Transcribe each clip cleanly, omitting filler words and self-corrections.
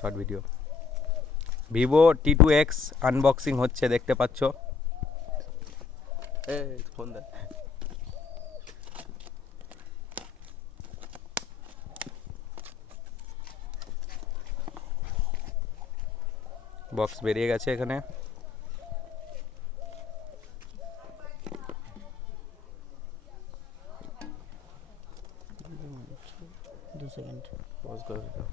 Short video. Vivo T2X unboxing হচ্ছে, দেখতে পাচ্ছ। ফোন দে। বক্স বেরিয়ে গেছে এখানে। দু সেকেন্ড পজ করে দাও।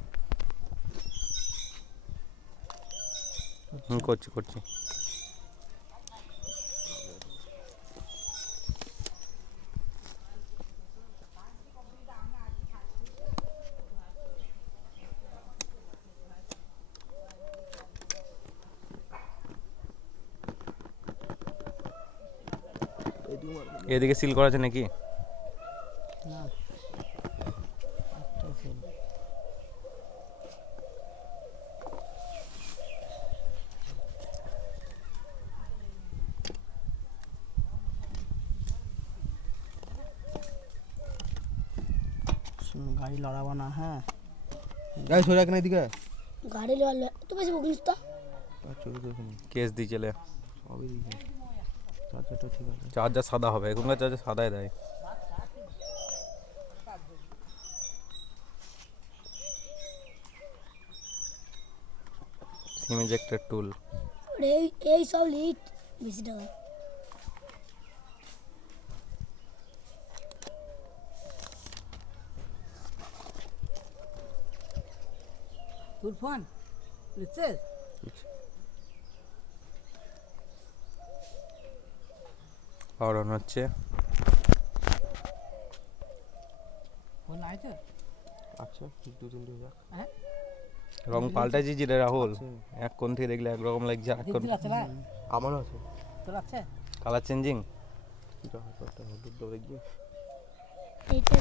করছি। এদিকে সিল করা আছে নাকি? না, একটা সেল। গাড়ি লড়াবো না, হ্যাঁ গাড়ি সরে রাখ না এদিকে। গাড়ি লড়লে তো বেশি বকিস তো। চলে তো এখানে কেস দিয়ে চলে। সবই দিকে চার্জারটা ঠিক আছে। চার্জার সাদা হবে, এখনকার চার্জার সাদাই দেয়। সিম ইজেক্টর টুল। এই সব লিট বেশি টাকা। তোর ফোন রিচার্জ পাওয়ার অন হচ্ছে। ফোন আছে? আচ্ছা 2-3 দিন যাক। হ্যাঁ, রং পাল্টাইছি রে রাহুল, এক কোণ থেকে দেখলে একরকম লাগছে, আর কোণ আমারও আছে। তোর আছে? Colour changing. যা হতো একটা হলুদ দৌড়ে গিয়ে এইটা